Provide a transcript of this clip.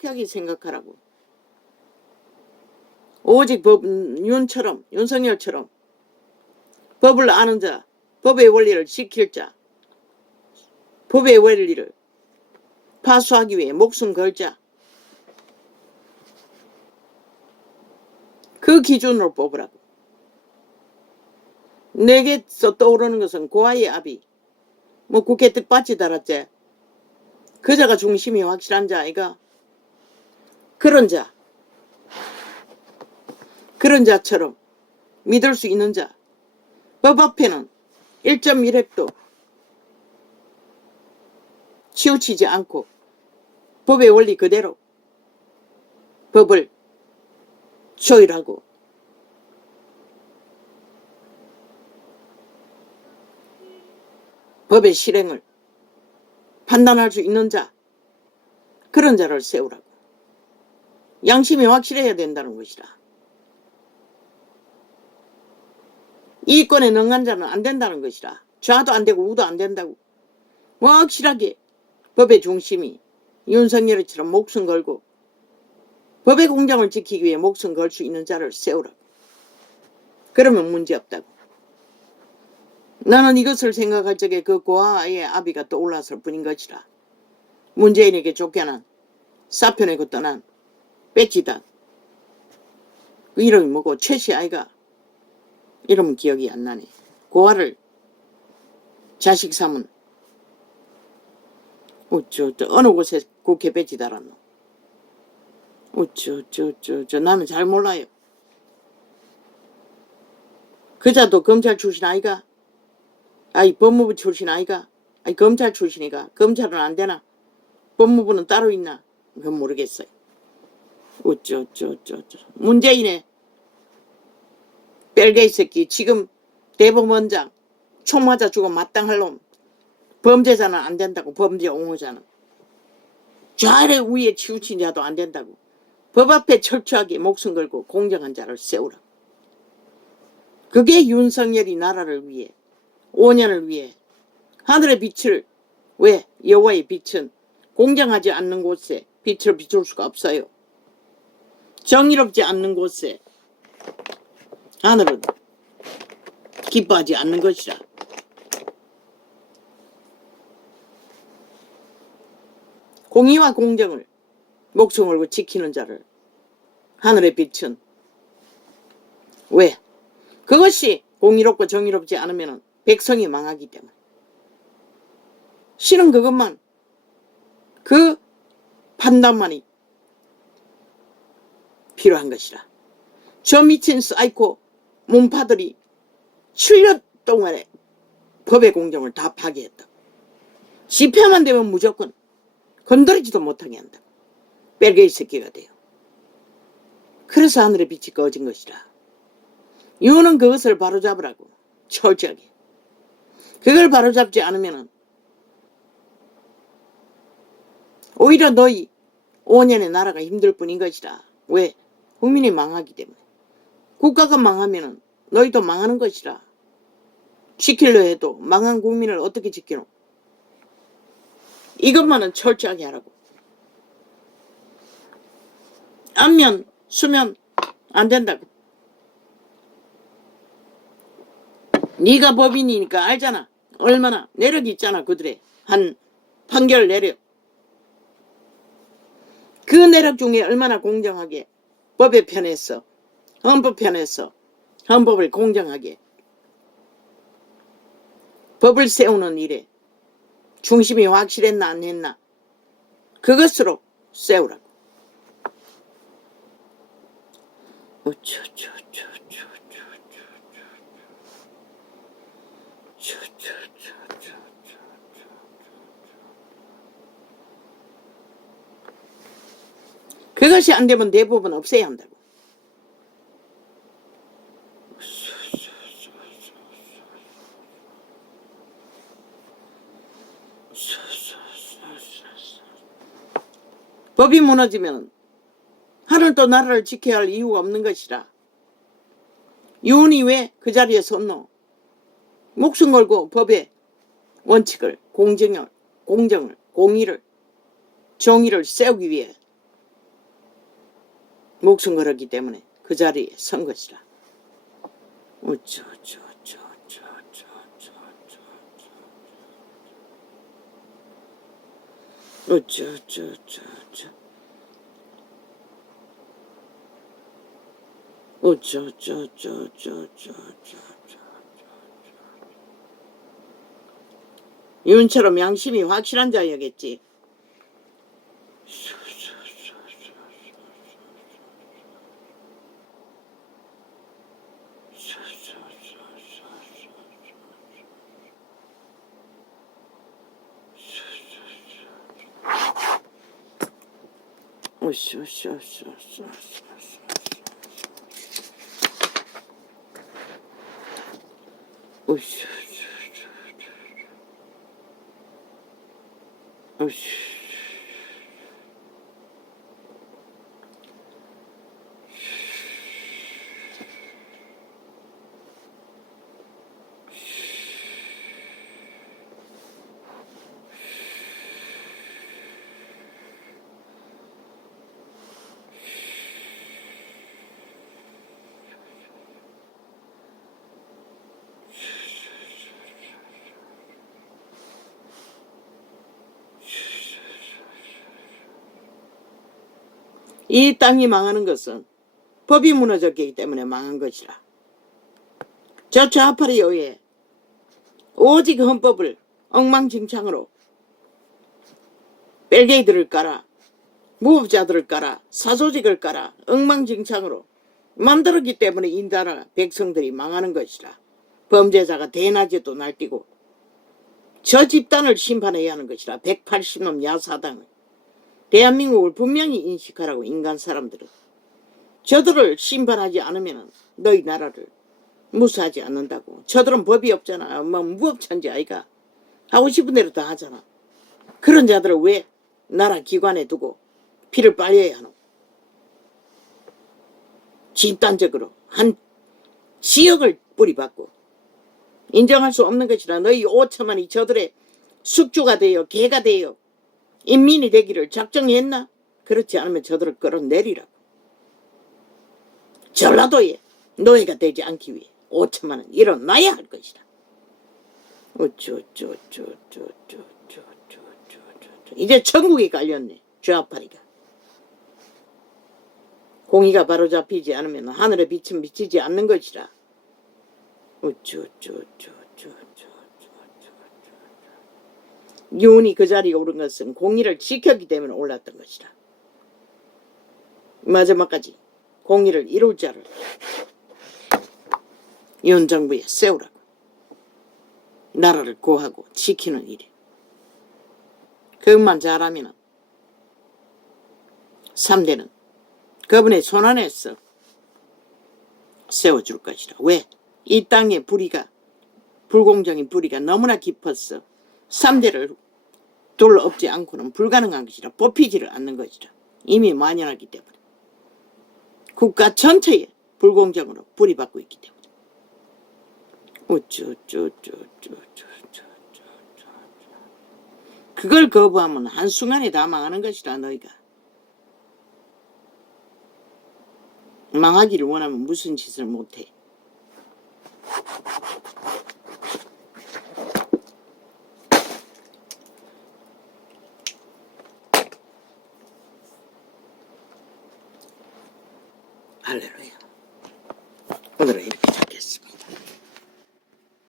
정확하게 생각하라고. 오직 윤석열처럼 법을 아는 자, 법의 원리를 지킬 자, 법의 원리를 파수하기 위해 목숨 걸 자, 그 기준으로 뽑으라고. 내게서 떠오르는 것은 고아의 아비, 뭐 국회 뜻받치 달았지. 그자가 중심이 확실한 자 아이가. 그런 자처럼 믿을 수 있는 자. 법 앞에는 1.1획도 치우치지 않고 법의 원리 그대로 법을 조율하고 법의 실행을 판단할 수 있는 자, 그런 자를 세우라고. 양심이 확실해야 된다는 것이라. 이권에 능한 자는 안 된다는 것이라. 좌도 안 되고 우도 안 된다고. 확실하게 법의 중심이 윤석열처럼 목숨 걸고 법의 공정을 지키기 위해 목숨 걸 수 있는 자를 세우라고. 그러면 문제없다고. 나는 이것을 생각할 적에 그 고아의 아비가 떠올랐을 뿐인 것이라. 문재인에게 쫓겨난, 사표내고 떠난 배지단. 그 이름이 뭐고 최씨 아이가. 이름은 기억이 안 나네. 고아를 자식 삼은 어느 곳에 국회 배지 달았노. 나는 잘 몰라요. 그자도 검찰 출신 아이가? 아이 법무부 출신 아이가? 아이 검찰 출신이가? 검찰은 안 되나? 법무부는 따로 있나? 그건 모르겠어요. 문재인의 뺄개이 새끼 지금 대법원장 총 맞아 죽어 마땅할 놈. 범죄자는 안 된다고. 범죄 옹호자는. 좌아래 위에 치우친 자도 안 된다고. 법 앞에 철저하게 목숨 걸고 공정한 자를 세우라. 그게 윤석열이 나라를 위해 5년을 위해 하늘의 빛을 왜 여호와의 빛은 공정하지 않는 곳에 빛을 비출 수가 없어요. 정의롭지 않는 곳에 하늘은 기뻐하지 않는 것이라. 공의와 공정을 목숨 걸고 지키는 자를 하늘의 빛은 왜? 그것이 공의롭고 정의롭지 않으면 백성이 망하기 때문에. 실은 그것만, 그 판단만이 필요한 것이라. 저 미친 사이코 문파들이 7년 동안에 법의 공정을 다 파괴했다. 집회만 되면 무조건 건드리지도 못하게 한다. 뺄개이 새끼가 돼요. 그래서 하늘의 빛이 꺼진 것이라. 이유는 그것을 바로잡으라고. 철저하게. 그걸 바로잡지 않으면 오히려 너희 5년의 나라가 힘들 뿐인 것이라. 왜? 국민이 망하기 때문에. 국가가 망하면 너희도 망하는 것이라. 지키려 해도 망한 국민을 어떻게 지키노? 이것만은 철저하게 하라고. 안면, 수면 안 된다고. 네가 법인이니까 알잖아. 얼마나 내력이 있잖아. 그들의 한 판결 내력. 그 내력 중에 얼마나 공정하게 법의 편에서 헌법 편에서 헌법을 공정하게 법을 세우는 일에 중심이 확실했나 안 했나 그것으로 세우라고. 그것이 안 되면 대법원 없애야 한다고. 법이 무너지면 하늘도 나라를 지켜야 할 이유가 없는 것이라. 윤이 왜 그 자리에 섰노? 목숨 걸고 법의 원칙을, 공정을, 공의를, 정의를 세우기 위해 목숨 걸었기 때문에 그 자리에 선 것이라. 어쩌. 윤처럼 양심이 확실한 자여겠지. 이 땅이 망하는 것은 법이 무너졌기 때문에 망한 것이라. 저 좌파에 의해 오직 헌법을 엉망진창으로 뺄개이들을 깔아, 무법자들을 깔아, 사조직을 깔아 엉망진창으로 만들었기 때문에 이 나라 백성들이 망하는 것이라. 범죄자가 대낮에도 날뛰고 저 집단을 심판해야 하는 것이라. 180놈 야사당을. 대한민국을 분명히 인식하라고. 인간 사람들은 저들을 심판하지 않으면 너희 나라를 무사하지 않는다고. 저들은 법이 없잖아. 뭐 무법천지 아이가. 하고 싶은 대로 다 하잖아. 그런 자들을 왜 나라 기관에 두고 피를 빨려야 하노? 집단적으로 한 지역을 뿌리받고 인정할 수 없는 것이라. 너희 5천만이 저들의 숙주가 되어 개가 되어 인민이 되기를 작정했나? 그렇지 않으면 저들을 끌어내리라고. 전라도에 노예가 되지 않기 위해 5천만은 일어나야 할 것이다. 이제 천국이 깔렸네. 좌파리가. 공의가 바로 잡히지 않으면 하늘의 빛은 비치지 않는 것이라. 윤이 그 자리에 오른 것은 공의를 지켰기 때문에 올랐던 것이라. 마지막까지 공의를 이룰 자를 윤 정부에 세우라고. 나라를 구하고 지키는 일이. 그것만 잘하면 3대는 그분의 손안에서 세워줄 것이라. 왜? 이 땅의 불공정인 불의가 너무나 깊었어. 3대를 둘러엎지 않고는 불가능한 것이라. 뽑히지를 않는 것이라. 이미 만연하기 때문에. 국가 전체에 불공정으로 불이받고 있기 때문에. 그걸 거부하면 한순간에 다 망하는 것이라. 너희가 망하기를 원하면 무슨 짓을 못해. 할렐루야. 오늘은 이렇게